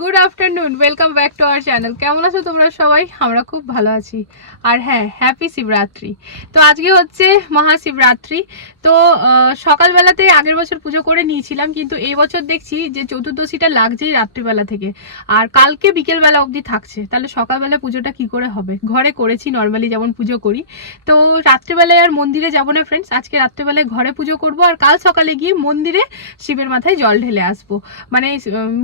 Good afternoon welcome back to our channel কেমন আছো তোমরা সবাই? আমরা খুব ভালো আছি। আর হ্যাঁ হ্যাপি শিবরাত্রি তো আজকে হচ্ছে মহাশিবরাত্রি। তো সকালবেলাতে আগের বছর পুজো করে নিয়েছিলাম, কিন্তু এই বছর দেখছি যে চতুর্দশীটা লাগছেই রাত্রিবেলা থেকে। আর কালকে বিকেলবেলা অবধি থাকছে। তাহলে সকালবেলা পুজোটা কি করে হবে? ঘরে করেছি নর্মালি যেমন পুজো করি। তো রাত্রিবেলায় আর মন্দিরে যাব না ফ্রেন্ডস আজকে রাত্রিবেলায় ঘরে পুজো করব আর কাল সকালে গিয়ে মন্দিরে শিবের মাথায় জল ঢেলে আসব। মানে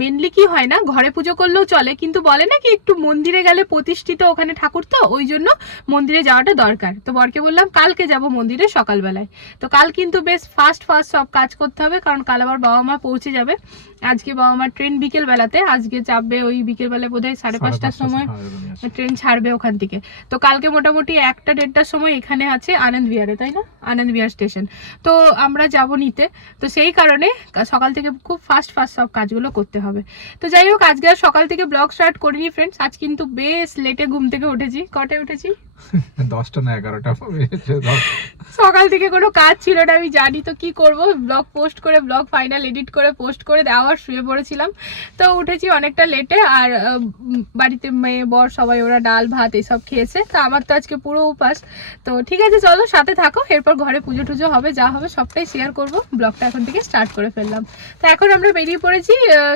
মেনলি কি হয় না, ঘরে পুজো করলেও চলে, কিন্তু বলে না কি একটু মন্দিরে গেলে প্রতিষ্ঠিত ওখানে ঠাকুর তো, ওই জন্য মন্দিরে যাওয়াটা দরকার। তো বরকে বললাম, কালকে যাব মন্দিরে সকালবেলায়। তো কাল কিন্তু বেশ ফাস্ট ফাস্ট সব কাজ করতে হবে, কারণ কাল আবার বাবা মা পৌঁছে যাবে। আজকে বাবা মার ট্রেন বিকেল বেলাতে আজকে চাপবে ওই বিকেল বেলায় বোধ হয় সাড়ে পাঁচটার সময় ট্রেন ছাড়বে ওখান থেকে। তো কালকে মোটামুটি একটা দেড়টার সময় এখানে আছে আনন্দ বিহারে তাই না? আনন্দ বিহার স্টেশন তো আমরা যাব নিতে। তো সেই কারণে সকাল থেকে খুব ফাস্ট ফাস্ট সব কাজগুলো করতে হবে। তো যাই হোক আজকে আর সকাল থেকে ব্লগ স্টার্ট করিনি ফ্রেন্ডস আজ কিন্তু বেশ লেটে ঘুম থেকে উঠেছি। কটায় উঠেছি? দশটা না এগারোটা সকাল থেকে কোনো কাজ ছিল না, আমি জানি তো কি করব। ব্লগ পোস্ট করে, ব্লগ ফাইনাল এডিট করে, পোস্ট করে দেওয়ার শুয়ে পড়েছিলাম। তো উঠেছি অনেকটা লেটে আর বাড়িতে মেয়ে, বর সবাই ওরা ডাল, ভাত এইসব খেয়েছে। তো আমার তো আজকে পুরো উপাস। তো ঠিক আছে, চলো সাথে থাকো। এরপর ঘরে পুজো টুজো হবে, যা হবে সবটাই শেয়ার করব। ব্লগটা এখন থেকে স্টার্ট করে ফেললাম। তো এখন আমরা বেরিয়ে পড়েছি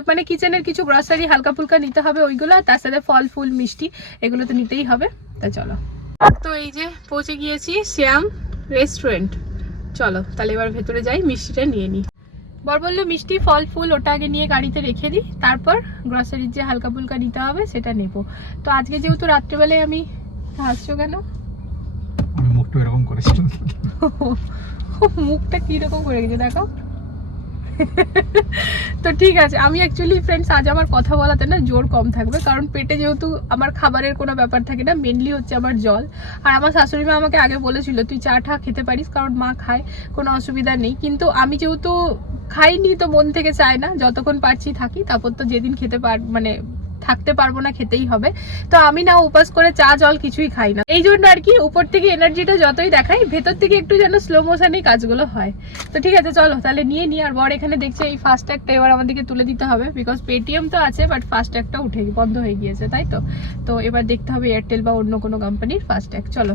মানে কিচেনের কিছু গ্রসারি হালকা ফুলকা নিতে হবে ওইগুলো তার সাথে ফল, ফুল, মিষ্টি এগুলো তো নিতেই হবে। তা চলো। তো এই যে পৌঁছে গিয়েছি শ্যাম রেস্টুরেন্ট। চলো তাহলে এবার ভেতরে যাই মিষ্টিটা নিয়ে নিই। বর বলল মিষ্টি ফল ফুল ওটা আগে নিয়ে গাড়িতে রেখে দিই তারপর গ্রসারির যে হালকা ফুলকা নিতে হবে সেটা নেব। তো আজকে যেহেতু রাত্রেবেলায় আমি হাসছো কেন? আমি মুখটা এরকম করেছিলাম। মুখটা কীরকম করে গেছে দেখো। তো ঠিক আছে, আমি অ্যাকচুয়ালি ফ্রেন্ডস আজ আমার কথা বলাতে না জোর কম থাকবে, কারণ পেটে যেহেতু আমার খাবারের কোনো ব্যাপার থাকে না মেনলি হচ্ছে আমার জল। আর আমার শাশুড়ি মা আমাকে আগে বলেছিল, তুই চা ঠা খেতে পারিস, কারণ মা খায়, কোনো অসুবিধা নেই। কিন্তু আমি যেহেতু খাইনি, তো মন থেকে চায় না, যতক্ষণ পারছি থাকি, তারপর তো যেদিন খেতে পার মানে থাকতে পারব না, খেতেই হবে। তো আমি না উপাস করে চা, জল কিছুই খাই না। এই জন্য আর কি উপর থেকে এনার্জিটা যতই দেখাই, ভেতর থেকে একটু যেন স্লো মোশনেই কাজগুলো হয়। তো ঠিক আছে, চলো তাহলে নিয়ে নিই আর বর এখানে দেখছে এই ফাস্ট ট্যাগটা এবার আমাদেরকে তুলে দিতে হবে বিকজ পেটিএম তো আছে বাট ফাস্ট ট্যাগটা উঠে, বন্ধ হয়ে গিয়েছে, তাই তো? তো এবার দেখতে হবে এয়ারটেল বা অন্য কোনো কোম্পানির ফাস্ট ট্যাগ চলো।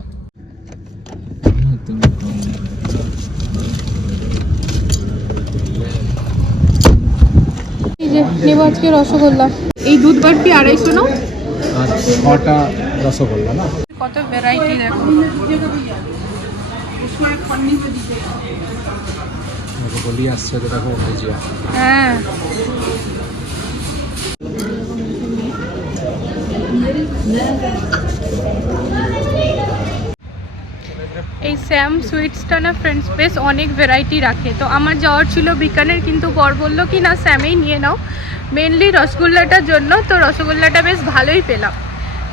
যে নেব আজকে রসগোল্লা। এই দুধ বরফি আড়াইশো না? ছটা রসগোল্লা না? কত ভ্যারাইটি দেখো। আসছে তো দেখো ভুজিয়া হ্যাঁ। এই স্যাম সুইটসটা না ফ্রেন্ডস বেশ অনেক ভ্যারাইটি রাখে। তো আমার যাওয়ার ছিল বিকানের, কিন্তু বর বলল, কি না স্যামেই নিয়ে নাও। মেনলি রসগোল্লাটার জন্য, তো রসগোল্লাটা বেশ ভালোই পেলাম।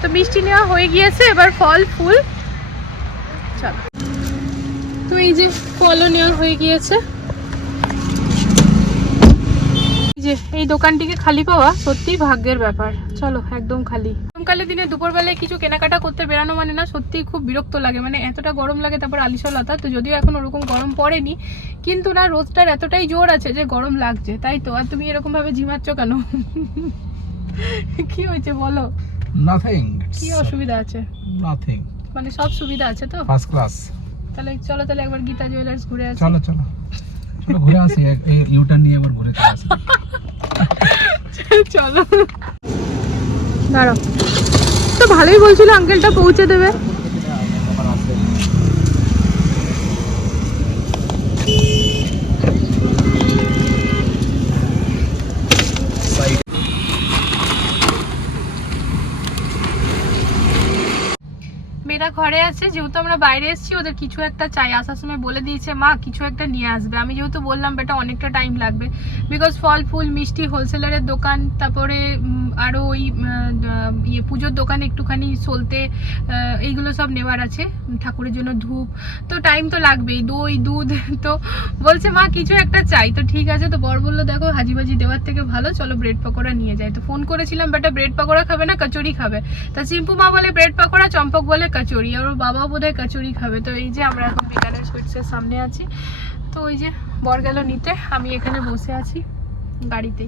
তো মিষ্টি নেওয়া হয়ে গিয়েছে, এবার ফল, ফুল। চলো। তো এই যে ফলও নেওয়া হয়ে গিয়েছে এই যে এই দোকানটিকে খালি পাওয়া সত্যিই ভাগ্যের ব্যাপার। চলো একদম খালি। গরমকালের দিনে দুপুরবেলায় কিছু কেনাকাটা করতে বেরানো মানে না সত্যিই খুব বিরক্ত লাগে। মানে এতটা গরম লাগে তারপর আলিশালতা। তো যদিও এখন ওরকম গরম পড়েনি কিন্তু না রোদটার এতটাই জোর আছে যে গরম লাগছে তাই তো? আর তুমি এরকম ভাবে ঝিমাচ্ছ কেন? কি হয়েছে বলো? নাথিং কি অসুবিধা আছে? নাথিং মানে সব সুবিধা আছে তো? ফার্স্ট ক্লাস তাহলে চলো তাহলে একবার গীতা জুয়েলার্স ঘুরে আসি। চলো চলো। ঘুরে আসি ইউটার্ন নিয়ে একবার ঘুরে চলে আসি চলো দাঁড়াও তো ভালোই বলছিল আঙ্কেলটা পৌঁছে দেবে মেয়েরা ঘরে আছে, যেহেতু আমরা বাইরে এসেছি, ওদের কিছু একটা চাই। আসার সময় বলে দিয়েছে, মা, কিছু একটা নিয়ে আসবে। আমি যেহেতু বললাম, বেটা, অনেকটা টাইম লাগবে। বিকজ ফল, ফুল, মিষ্টি হোলসেলারের দোকান, তারপরে আরও ওই ইয়ে পুজোর দোকানে একটুখানি, চলতে এইগুলো সব নেওয়ার আছে, ঠাকুরের জন্য ধূপ। তো টাইম তো লাগবেই, দই, দুধ, তো বলছে, মা, কিছু একটা চাই। তো ঠিক আছে, তো বর বলল, দেখো, হাজি বাজি দেওয়ার থেকে ভালো, চলো ব্রেড পকোড়া নিয়ে যাই। তো ফোন করেছিলাম, বেটা ব্রেড পকোড়া খাবে না, কচুরি খাবে। তা চিম্পু মা বলে ব্রেড পকোড়া চম্পক বলে, কচুরি। কচুরি আর ওর বাবা বোধ কচুরি খাবে। তো এই যে আমরা এখন বিকানের সুইটসের সামনে আছি। তো ওই যে বর গেল নিতে। আমি এখানে বসে আছি গাড়িতে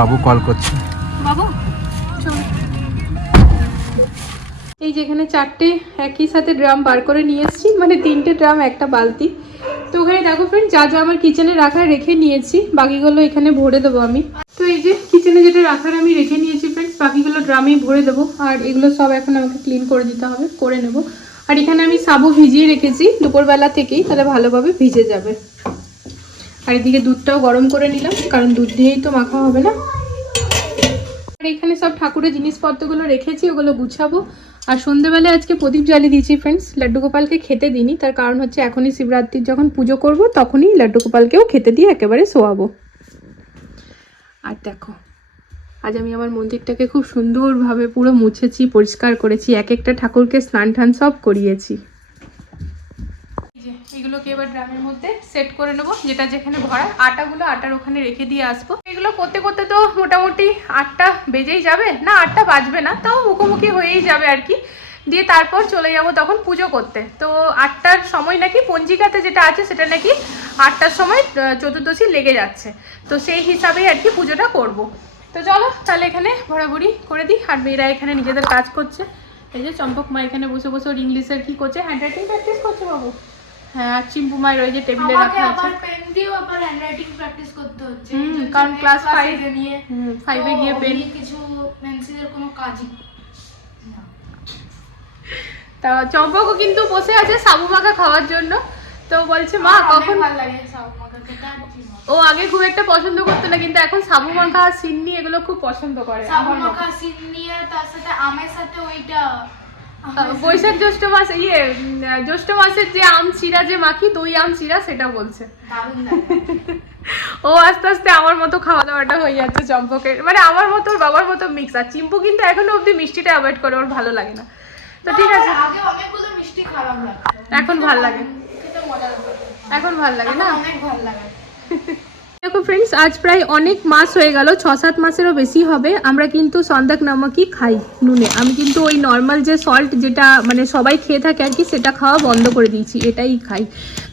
বাবু কল করছে। যেখানে চারটে একই সাথে ড্রাম বার করে নিয়ে এসেছি মানে তিনটে ড্রাম, একটা বালতি। তো ওখানে দেখো ফ্রেন্ড যা যা আমার কিচেনে রাখা রেখে নিয়েছি, বাকিগুলো এখানে ভরে দেবো আমি। তো এই যে কিচেনে যেটা রাখার আমি রেখে নিয়েছি ফ্রেন্ডস বাকিগুলো ড্রামেই ভরে দেবো। আর এগুলো সব এখন আমাকে ক্লিন করে দিতে হবে, করে নেব। আর এখানে আমি সাবু ভিজিয়ে রেখেছি, দুপুরবেলা থেকেই, তাহলে ভালোভাবে ভিজে যাবে। আর এদিকে দুধটাও গরম করে নিলাম, কারণ দুধ দিয়েই তো মাখা হবে না। আর এখানে সব ঠাকুরের জিনিসপত্রগুলো রেখেছি, ওগুলো গুছাবো। আর সন্ধেবেলায় আজকে প্রদীপ জ্বালিয়ে দিয়েছি ফ্রেন্ডস লাড্ডু গোপালকে খেতে দিইনি। তার কারণ হচ্ছে এখনই শিবরাত্রির যখন পুজো করব, তখনই লাড্ডু গোপালকেও খেতে দিয়ে একেবারে শোয়াবো। আর দেখো, আজ আমি আমার মন্দিরটাকে খুব সুন্দরভাবে পুরো মুছেছি, পরিষ্কার করেছি, এক একটা ঠাকুরকে স্নান টান সব করিয়েছি। যে এগুলোকে এবার ড্রামের মধ্যে সেট করে নেব, যেটা যেখানে ভরা আটাগুলো আটার ওখানে রেখে দিয়ে আসব। এগুলো করতে করতে তো মোটামুটি আটটা বেজেই যাবে। না, আটটা বাজবে না, তাও মুখোমুখি হয়েই যাবে আর কি। দিয়ে তারপর চলে যাব তখন পুজো করতে। তো আটটার সময় নাকি পঞ্জিকাতে যেটা আছে, সেটা নাকি আটটার সময় চতুর্দশী লেগে যাচ্ছে। তো সেই হিসাবেই আর কি পুজোটা করব। তো চলো, তাহলে এখানে ভরাভরি করে দিই। আর মেয়েরা এখানে নিজেদের কাজ করছে। এই যে চম্পক মা এখানে বসে বসে ওর ইংলিশের কি করছে? হ্যান্ড রাইটিং প্র্যাকটিস করছে বাবু। হ্যাঁ চিম্পু মায়ের ওই যে টেবিলে রাখা আছে আবার পেন দিয়েও আবার হ্যান্ডরাইটিং প্র্যাকটিস করতে হচ্ছে কারণ class class এ নিয়ে হুম ফাইভে গিয়ে পেন কিছু পেন্সিলের কোনো কাজই। তা চম্পকও কিন্তু বসে আছে সাবু মাখা খাওয়ার জন্য তো বলছে মা কখন। ও আগে খুব একটা পছন্দ করতো না কিন্তু এখন সাবু মাখা সিন্নি এগুলো খুব পছন্দ করে সাবু মাখা সিন নিয়ে তার সাথে আমের সাথে ওইটা বৈশাখ জ্যৈষ্ঠ মাস ইয়ে জ্যৈষ্ঠ মাসের যে আম চিরা যে মাখি দই আম চিরা সেটা বলছে। ও আস্তে আস্তে আমার মতো খাওয়া দাওয়াটা হয়ে যাচ্ছে চম্পকের মানে আমার মতো বাবার মতো মিক্স আর চিম্পু কিন্তু এখনও অব্দি মিষ্টিটা অ্যাভয়েড করে ওর ভালো লাগে না। তো ঠিক আছে। আগে অনেকগুলো মিষ্টি খারাপ এখন ভালো লাগে। এখন ভালো লাগে না? অনেক ভালো লাগে। দেখো ফ্রেন্ডস আজ প্রায় অনেক মাস হয়ে গেল ছ সাত মাসেরও বেশি হবে। আমরা কিন্তু সন্দাক নামকই খাই নুনে। আমি কিন্তু ওই নর্মাল যে সল্ট যেটা মানে সবাই খেয়ে থাকে আর কি সেটা খাওয়া বন্ধ করে দিয়েছি এটাই খাই।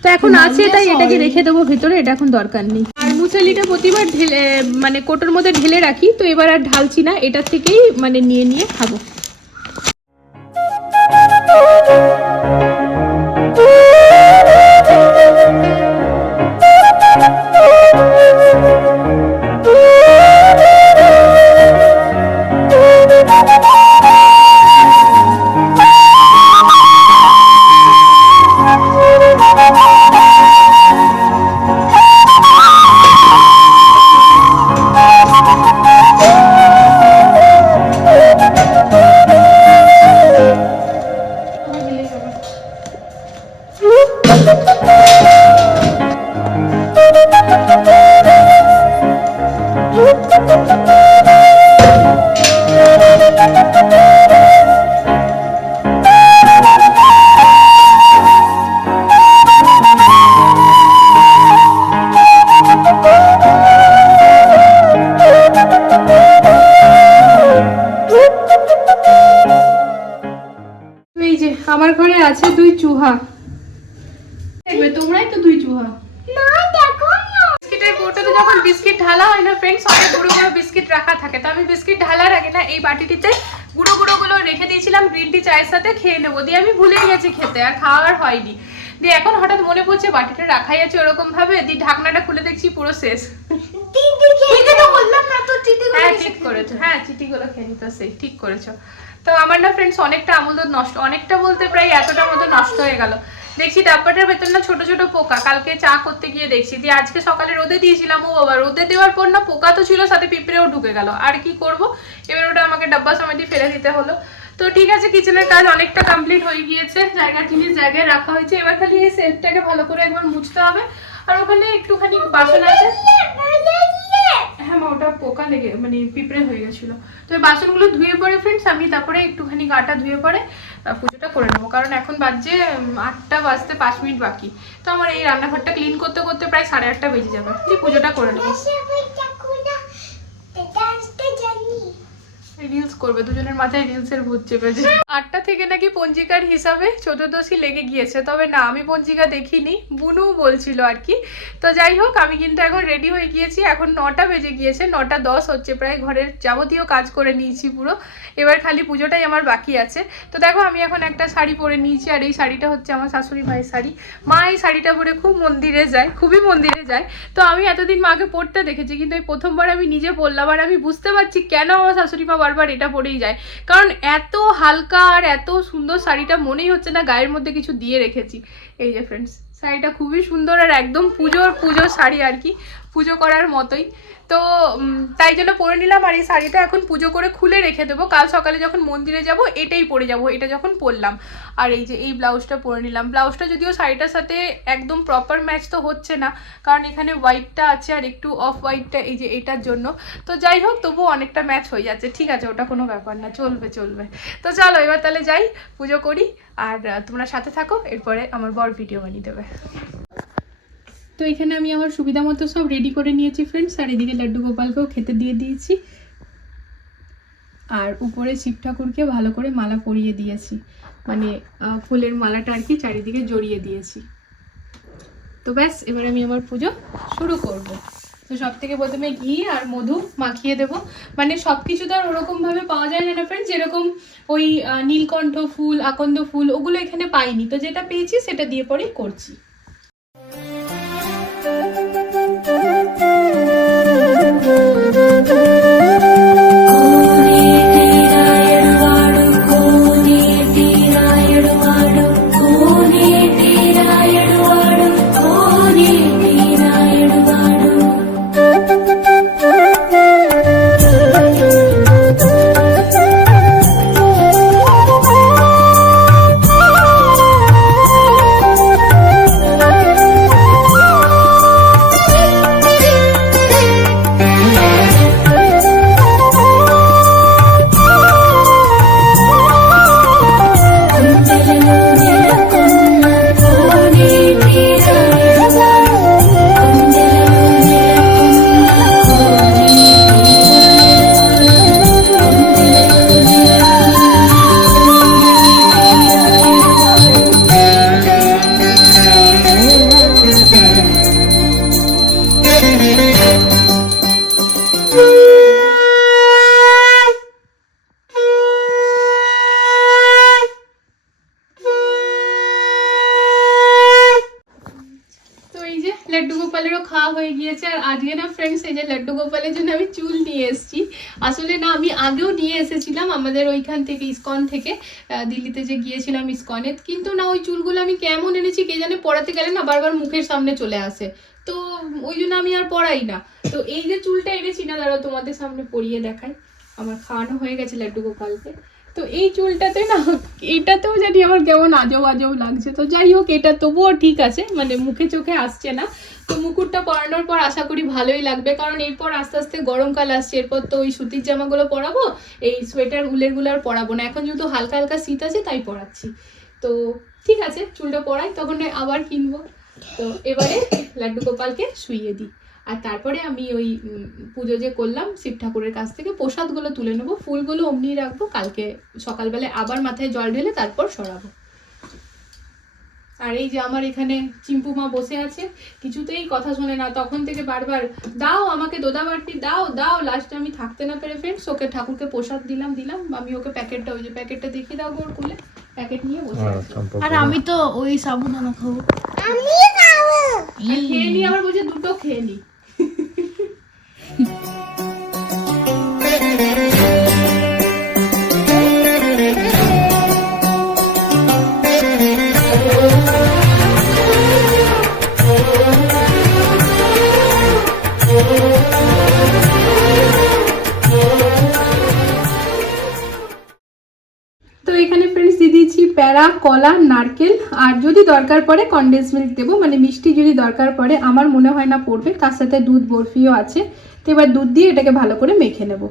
তো এখন আছে তাই এটাকে রেখে দেবো ভেতরে এটা এখন দরকার নেই। আর মুসালিটা প্রতিবার ঢেলে মানে কোটোর মধ্যে ঢেলে রাখি তো এবার আর ঢালছি না এটা থেকেই মানে নিয়ে নিয়ে খাব। আছে দুই চুহা। দেখবে তোমরাই তো দুই চুহা। বিস্কিটের কৌটোতে যখন বিস্কিট ঢালা হয় না ফ্রেন্ডস অনেক গুঁড়ো গুঁড়ো বিস্কিট রাখা থাকে। তো আমি বিস্কিট ঢালার আগে না এই বাটিটিতে গুঁড়ো গুঁড়ো গুলো রেখে দিয়েছিলাম গ্রিন টি চায়ের সাথে খেয়ে নেব। দিয়ে আমি ভুলে গেছি খেতে আর খাওয়া আর হয়নি। দিয়ে এখন হঠাৎ মনে পড়ছে বাটিটা রাখাই আছে ওরকম ভাবে। দিয়ে ঢাকনাটা খুলে দেখছি পুরো শেষ। না হ্যাঁ ঠিক করেছ। হ্যাঁ চিঠিগুলো খেয়ে নিতে সেই ঠিক করেছ। তো আমার না ফ্রেন্ডস অনেকটা আমল দুধ নষ্ট, অনেকটা বলতে প্রায় এতটা মতো নষ্ট হয়ে গেল। দেখছি ডাব্বাটার ভেতর না ছোট ছোট পোকা, কালকে চা করতে গিয়ে দেখছি, দিয়ে আজকে সকালে রোদে দিয়েছিলাম, ও বাবা, রোদে দেওয়ার পর না পোকা তো ছিল, সাথে পিঁপড়েও ঢুকে গেল। আর কি করব? এবার ওটা আমাকে ডাব্বা সমেতই ফেলে দিতে হলো। তো ঠিক আছে কিচেনের কাজ অনেকটা কমপ্লিট হয়ে গিয়েছে জায়গার জিনিস জায়গায় রাখা হয়েছে। এবার খালি এই সেলফটাকে ভালো করে একবার মুছতে হবে, আর ওখানে একটুখানি বাসন আছে। হ্যাঁ মা, ওটা পোকা লেগে মানে পিঁপড়ে হয়ে গেছিল। তো এই বাসনগুলো ধুয়ে পরে ফ্রেন্ডস আমি তারপরে একটুখানি গাটা ধুয়ে পরে পুজোটা করে নেব। কারণ এখন বাজছে আটটা বাজতে পাঁচ মিনিট বাকি। তো আমার এই রান্নাঘরটা ক্লিন করতে করতে প্রায় সাড়ে আটটা বেজে যাবে। পুজোটা করে নেব এই রিলস করবে, দুজনের মাথায় রিলসের ভূত চেপেছে আটটা থেকে নাকি পঞ্জিকার হিসাবে চতুর্দশী লেগে গিয়েছে, তবে না, আমি পঞ্জিকা দেখিনি বুনু বলছিল আর কি। তো যাই হোক, আমি কিন্তু এখন রেডি হয়ে গিয়েছি, এখন নটা বেজে গিয়েছে, নটা দশ হচ্ছে, প্রায় ঘরের যাবতীয় কাজ করে নিয়েছি পুরো। এবার খালি পুজোটাই আমার বাকি আছে। তো দেখো, আমি এখন একটা শাড়ি পরে নিয়েছি, আর এই শাড়িটা হচ্ছে আমার শাশুড়ি মায়ের শাড়ি। মা এই শাড়িটা পরে খুব মন্দিরে যায়, খুবই মন্দিরে যায়। তো আমি এতদিন মাকে পরতে দেখেছি, কিন্তু এই প্রথমবার আমি নিজে পরলাম, আর আমি বুঝতে পারছি কেন আমার শাশুড়ি মা বারবার এটা পরেই যায়। কারণ এত হালকা আর এত সুন্দর শাড়িটা মনেই হচ্ছে না গায়ের মধ্যে কিছু দিয়ে রেখেছি। এই যে ফ্রেন্ডস শাড়িটা খুবই সুন্দর আর একদম পুজোর পুজোর শাড়ি আর কি। পুজো করার মতোই। তো তাই জন্য পরে নিলাম আর এই শাড়িটা এখন পুজো করে খুলে রেখে দেবো। কাল সকালে যখন মন্দিরে যাব, এটাই পরে যাব, এটা যখন পরলাম। আর এই যে, এই ব্লাউজটা পরে নিলাম। ব্লাউজটা যদিও শাড়িটার সাথে একদম প্রপার ম্যাচ তো হচ্ছে না, কারণ এখানে হোয়াইটটা আছে আর একটু অফ হোয়াইটটা এই যে, এটার জন্য। তো যাই হোক, তবুও অনেকটা ম্যাচ হয়ে যাচ্ছে। ঠিক আছে, ওটা কোনো ব্যাপার না, চলবে চলবে। তো চলো, এবার তাহলে যাই, পুজো করি। আর তোমরা সাথে থাকো, এরপরে আমার বড় ভিডিও বানিয়ে দেবে। তো এখানে আমি আমার সুবিধা মতো সব রেডি করে নিয়েছি ফ্রেন্ডস আর এদিকে লাড্ডু গোপালকেও খেতে দিয়ে দিয়েছি। আর উপরে শিব ঠাকুরকে ভালো করে মালা পরিয়ে দিয়েছি। মানে ফুলের মালাটা আর কি চারিদিকে জড়িয়ে দিয়েছি। তো ব্যাস, এবার আমি আমার পুজো শুরু করব। তো সব থেকে প্রথমে ঘি আর মধু মাখিয়ে দেব। মানে সব কিছু তো আর ওরকমভাবে পাওয়া যায় না ফ্রেন্ড যেরকম ওই নীলকণ্ঠ ফুল, আকন্দ ফুল, ওগুলো এখানে পাইনি। তো যেটা পেয়েছি, সেটা দিয়ে পরেই করছি। আসলে না, আমি আগেও নিয়ে এসেছিলাম আমাদের ওইখান থেকে, ইস্কন থেকে। দিল্লিতে যে গিয়েছিলাম ইস্কনে। কিন্তু না, ওই চুলগুলো আমি কেমন এনেছি কে জানে, পড়াতে গেলে না, বারবার মুখের সামনে চলে আসে। তো ওই জন্য আমি আর পড়াই না। তো এই যে চুলটা এনেছি না, দাঁড়াও তোমাদের সামনে পরিয়ে দেখাই। আমার খাওয়ানো হয়ে গেছে লাড্ডু গোপালকে। তো এই চুলটাতে না, এটাতেও জানি আমার কেমন আজব আজব লাগছে। তো যাই হোক, এটা তবুও ঠিক আছে মানে মুখে চোখে আসছে না। তো মুকুটটা পরানোর পর আশা করি ভালোই লাগবে, কারণ এরপর আস্তে আস্তে গরমকাল আসছে। এরপর তো ওই সুতির জামাগুলো পরাবো, এই সোয়েটার উলেরগুলো আর পরাবো না। এখন যেহেতু হালকা হালকা শীত আছে, তাই পরাচ্ছি। তো ঠিক আছে, চুলটা পরাই, তখন আবার কিনবো। তো এবারে লাড্ডু গোপালকে শুইয়ে দিই। আর তারপরে আমি ওই পুজো যে করলাম শিব ঠাকুরের কাছ থেকে প্রসাদগুলো তুলে নেব। ফুলগুলো অমনি রাখব কালকে সকালবেলায় আবার মাথায় জল ঢেলে তারপর সরাবো। আর এই যে আমার এখানে চিম্পু মা বসে আছে কিছুতেই কথা শোনে না। তখন থেকে বারবার দাও আমাকে দোদা বাড়তি দাও দাও লাস্টে আমি থাকতে না পেরে ফ্রেন্ডস ওকে ঠাকুরকে প্রসাদ দিলাম দিলাম আমি ওকে প্যাকেটটা ওই যে প্যাকেটটা দেখিয়ে দাও গোর খুলে প্যাকেট নিয়ে বসে আছে। আর আমি তো ওই সাবুদানা খাব। আর খেয়ে নি আবার বলছে দুটো খেয়ে নি। প্যারা কলা নারকেল আর যদি দরকার পড়ে কনডেন্স মিল্ক দেবো। মানে মিষ্টি যদি দরকার পড়ে আমার মনে হয় না পড়বে। তার সাথে দুধ বরফিও আছে। তো এবার দুধ দিয়ে এটাকে ভালো করে মেখে নেব।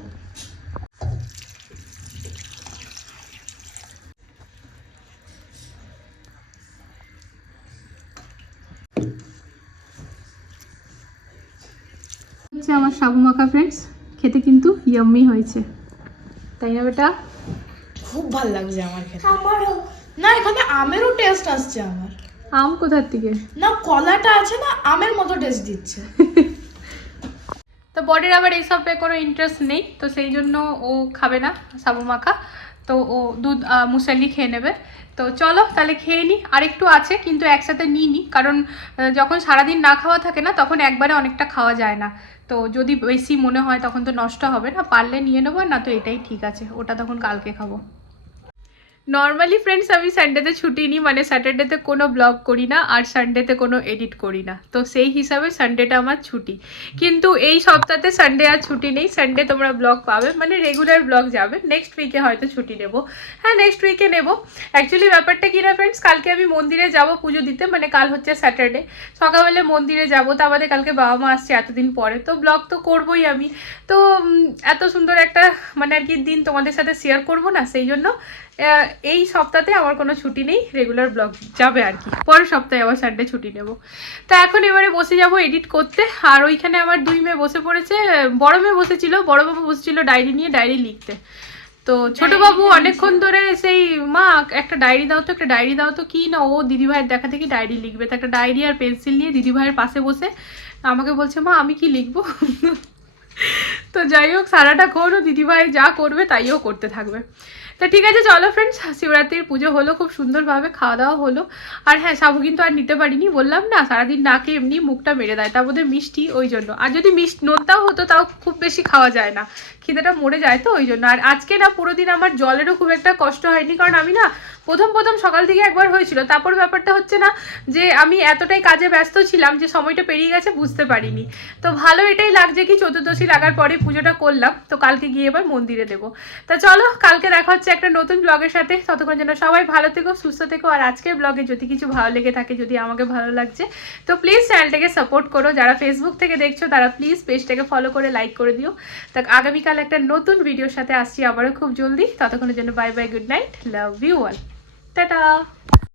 হচ্ছে আমার সাবু মাখা ফ্রেন্ডস খেতে কিন্তু ইয়াম্মি হয়েছে। তাই না বেটা? খুব ভালো লাগছে আমার খেতে। আমারও। না এখানে আমেরও টেস্ট আসছে আমার। আম কোথার থেকে? না কলাটা আছে না আমের মতো টেস্ট দিচ্ছে। তো বডির আবার এইসবে কোনো ইন্টারেস্ট নেই তো সেই জন্য ও খাবে না সাবু মাখা। তো ও দুধ মুসালি খেয়ে নেবে। তো চলো তাহলে খেয়ে নিই আর একটু আছে কিন্তু একসাথে নিই নি কারণ যখন সারাদিন না খাওয়া থাকে না তখন একবারে অনেকটা খাওয়া যায় না। তো যদি বেশি মনে হয় তখন তো নষ্ট হবে না পারলে নিয়ে নেব না তো এটাই ঠিক আছে ওটা তখন কালকে খাব। নর্মালি ফ্রেন্ডস আমি সানডেতে ছুটি নিই মানে স্যাটারডেতে কোনো ব্লগ করি না আর সানডেতে কোনো এডিট করি না। তো সেই হিসাবে সানডেটা আমার ছুটি। কিন্তু এই সপ্তাহে সানডে আর ছুটি নেই। সানডে তোমরা ব্লগ পাবে মানে রেগুলার ব্লগ যাবে। নেক্সট উইকে হয়তো ছুটি নেব। হ্যাঁ নেক্সট উইকে নেব। অ্যাকচুয়ালি ব্যাপারটা কি না ফ্রেন্ডস কালকে আমি মন্দিরে যাব পুজো দিতে মানে কাল হচ্ছে স্যাটারডে সকালবেলা মন্দিরে যাব, তা আমাদের কালকে বাবা মা আসছে এতদিন পরে। তো ব্লগ তো করবোই আমি। তো এত সুন্দর একটা মানে আর কি, দিন তোমাদের সাথে শেয়ার করব না, সেই জন্য এই সপ্তাহে আমার কোনো ছুটি নেই রেগুলার ব্লগ যাবে আর কি। পরের সপ্তাহে আবার সানডে ছুটি নেব। তো এখন এবারে বসে যাব এডিট করতে। আর ওইখানে আমার দুই মেয়ে বসে পড়েছে বড় মেয়ে বসেছিল বড় বাবু বসেছিল ডায়েরি নিয়ে ডায়েরি লিখতে। তো ছোট বাবু অনেকক্ষণ ধরে সেই মা একটা ডায়েরি দাও তো একটা ডায়েরি দাও তো কি না ও দিদিভাইয়ের দেখা থেকে ডায়েরি লিখবে। তো একটা ডায়েরি আর পেন্সিল নিয়ে দিদিভাইয়ের পাশে বসে আমাকে বলছে মা আমি কি লিখব? তো যাই হোক সারাটাক্ষণ ও দিদিভাই যা করবে তাইও করতে থাকবে। তো ঠিক আছে, চলো ফ্রেন্ডস শিবরাত্রির পুজো হলো, খুব সুন্দরভাবে খাওয়া দাওয়া হলো। আর হ্যাঁ সাবু কিন্তু আর নিতে পারিনি, বললাম না, সারাদিন না খেয়ে এমনি মুখটা মেরে দেয়, তার মধ্যে মিষ্টি, ওই জন্য। আর যদি মিষ্টি নোনতাও হতো, তাও খুব বেশি খাওয়া যায় না, খিদেটা মরে যায় তো, ওই জন্য। আর আজকে না, পুরো দিন আমার জলেরও খুব একটা কষ্ট হয়নি, কারণ আমি না, প্রথম প্রথম সকাল থেকে একবার হয়েছিল, তারপর ব্যাপারটা হচ্ছে না, যে আমি এতটাই কাজে ব্যস্ত ছিলাম যে সময়টা পেরিয়ে গেছে, বুঝতে পারিনি। তো ভালো এটাই লাগছে কি, চতুর্দশী লাগার পরে পুজোটা করলাম, তো কালকে গিয়ে এবার মন্দিরে দেবো। তা চলো, কালকে দেখা হচ্ছে একটা নতুন ব্লগের সাথে ততক্ষণ যেন সবাই ভালো থেকো, সুস্থ থেকো। আর আজকের ব্লগে যদি কিছু ভালো লেগে থাকে, যদি আমাকে ভালো লাগছে, তো প্লিজ চ্যানেলটাকে সাপোর্ট করো। যারা ফেসবুক থেকে দেখছ, তারা প্লিজ পেজটাকে ফলো করে লাইক করে দিও। তা আগামীকাল একটা নতুন ভিডিওর সাথে আসছি আবারও খুব জলদি। ততক্ষণের জন্য bye bye good night love you all tata!